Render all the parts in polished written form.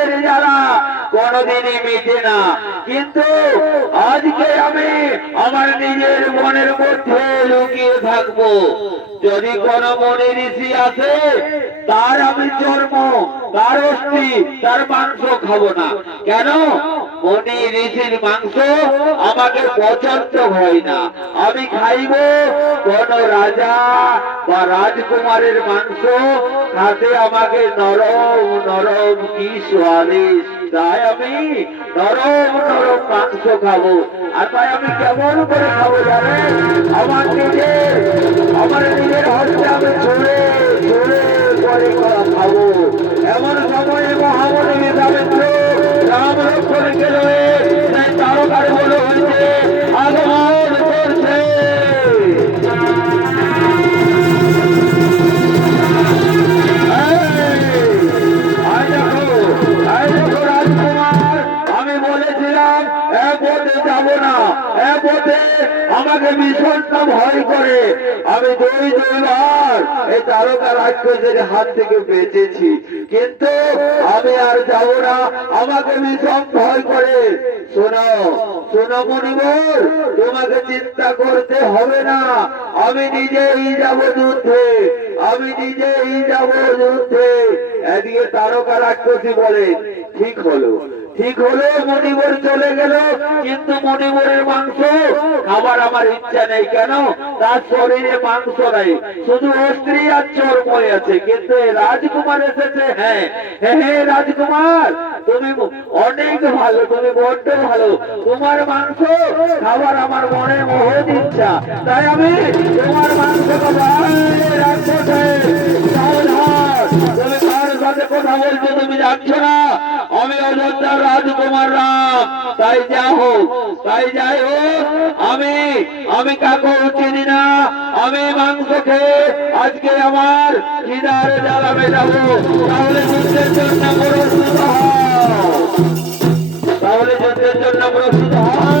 নিজের জ্বালা কোনদিনই মিটে না। কিন্তু আজকে আমি আমার নিজের মনের মধ্যে লুকিয়ে থাকবো। যদি কোন মনে ঋষি আছে, তার আমি চর্ম, তার অস্থি, তার মাংস খাবো না। কেন? মনি ঋষির মাংস আমাকে পছন্দ হয় না। আমি খাইব কোন রাজা বা রাজকুমারের মাংস, খাতে আমাকে নরম নরম কি স্বাদিষ্ট। তাই আমি নরম নরম মাংস খাবো। আর তাই আমি কেমন করে খাবো জানেন? আমার নিজের হস্তে আমি ছুঁড়ে ছুঁড়ে করে খাবো। এমন সময়ে মহামণি বিধামিত্র রাম লক্ষ্মণকে লয়ে তারকার বলে হইতে আগমন করছে। আমি বলেছিলাম এ পথে যাবো না, এ পথে আমাকে ভীষণটা ভয় করে। আমি দুইবার এই তারকা রাক্ষসের হাত থেকে বেঁচেছি, কিন্তু আমি আর যাব না, আমাকে ভীষণ ভয় করে। শোনো শোনো মণিবর, তোমাকে চিন্তা করতে হবে না, আমি নিজেই যাব যুদ্ধে, আমি নিজেই যাব যুদ্ধে। এদিকে তারকা রাক্ষসী বলে ঠিক হলো, ঠিক হলো। মণিবর চলে গেল, কিন্তু মণিবরের মাংস খাবার আমার ইচ্ছা নেই। কেন? তার শরীরে মাংস নাই, শুধু অস্ত্রী আর চর্মই আছে। কিন্তু রাজকুমার এসেছে। হ্যাঁ হ্যাঁ রাজকুমার, তুমি অনেক ভালো, তুমি বড্ড ভালো। তোমার মাংস খাবার আমার মনে মহৎ ইচ্ছা, তাই আমি তোমার মাংস খাবার। তুমি কার সাথে কথা বলছো তুমি জানছো না? আমি অযোধ্যার রাজকুমার রাম। তাই যা হোক, তাই যাই হোক, আমি কাকে চিনি না। আমি মাংস খেয়ে আজকে আমার খিদার জ্বালা মেটাবো। তাহলে যুদ্ধের জন্য প্রস্তুত হও, তাহলে যুদ্ধের জন্য প্রস্তুত হও।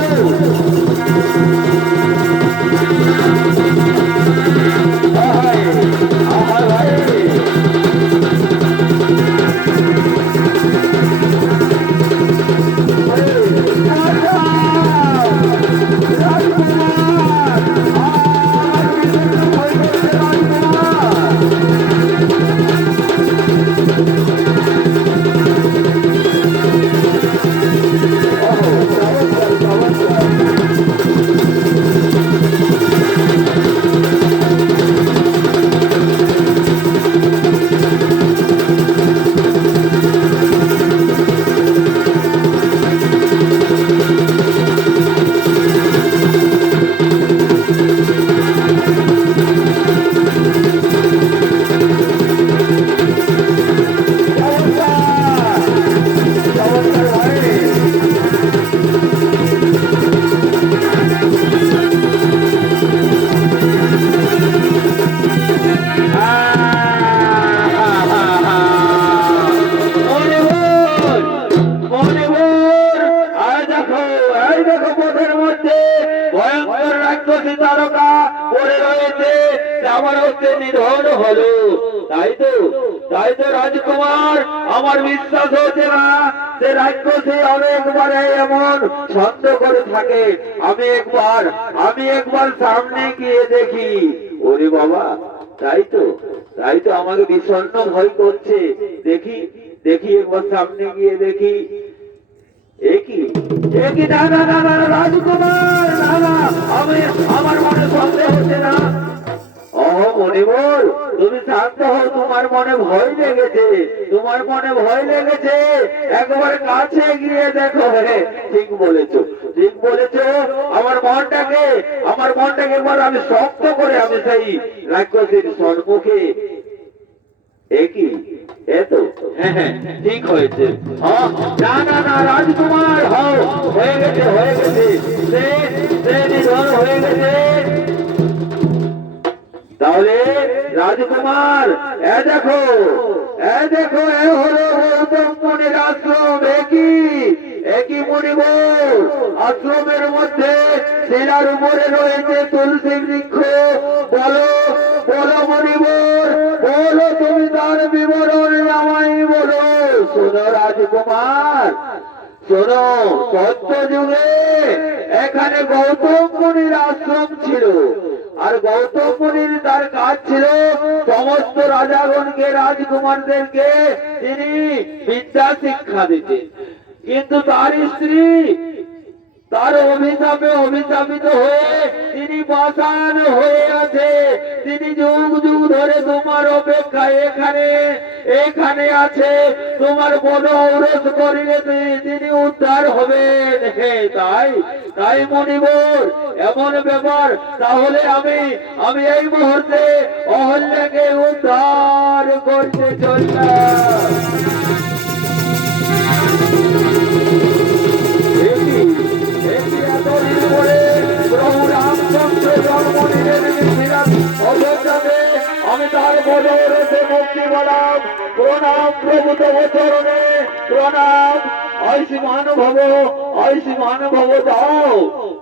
রাজকুমার, আমার বিশ্বাস হচ্ছে না যে রাক্ষসী অনেকবারে এমন ছন্দ করে থাকে। আমি একবার সামনে গিয়ে দেখি। ওরে বাবা, তাই তো আমাকে বিষণ্ণ ভয় করছে। দেখি দেখি একবার সামনে গিয়ে দেখি। একই না না না না রাজকুমার, না না, আমার মনে সন্দেহ হচ্ছে না। মণিবর, তুমি শান্ত হও, তোমার মনে ভয় লেগেছে, তোমার মনে ভয় লেগেছে। একবার কাছে গিয়ে দেখো। ঠিক বলেছো, ঠিক বলেছো। আমার মনটাকে একবার আমি শক্ত করে আমি সেই রাক্ষসীর সম্মুখে। একই এতো, হ্যাঁ হ্যাঁ ঠিক হয়েছে। না না না রাজকুমার, হয়ে গেছে, হয়ে গেছে, সে নিধন হয়ে গেছে। তাহলে রাজকুমার, এ দেখো এ হলো গৌতম মুনির আশ্রম। একই মণিবর, আশ্রমের মধ্যে শিলার উপরে রয়েছে তুলসী বৃক্ষ। বলো বলো মণিবর, বলো তুমি তার বিবরণ আমায় বলো। শোনো রাজকুমার, শোনো, সত্য যুগে এখানে গৌতম মুনির আশ্রম ছিল। আর গৌতম মুনির তার কাজ ছিল সমস্ত রাজাগণকে, রাজকুমারদেরকে তিনি বিদ্যা শিক্ষা দিতেন। কিন্তু তার স্ত্রী তার অভিশাপে অভিশাপিত হয়ে তিনি পাষাণ হয়ে আছে। তিনি যুগ যুগ ধরে তোমার অপেক্ষায় এখানে আছে। তোমার পদ ঔরস করিলে তিনি উদ্ধার হবেন। তাই মনিবর, এমন ব্যাপার। তাহলে আমি এই মুহূর্তে অহল্যাকে উদ্ধার করতে চললাম। আমি তার বদৌলতে মুক্তি বলাম। প্রণাম প্রভু তব চরণে প্রণাম। আয়ুষ্মান ভব। যাও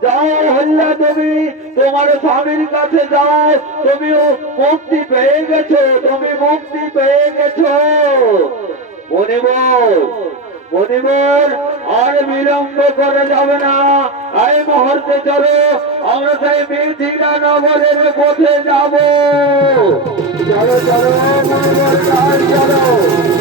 যাও হল্লা, তুমি তোমার স্বামীর কাছে যাও। তুমিও মুক্তি পেয়ে গেছো, তুমি মুক্তি পেয়ে গেছো। মনিবর, আর বিলম্ব করে যাবে না। এই মুহূর্তে চলো, আমরা সেই মিথিলা নগরের পথে যাব। চলো চলো মনিবর, চলো।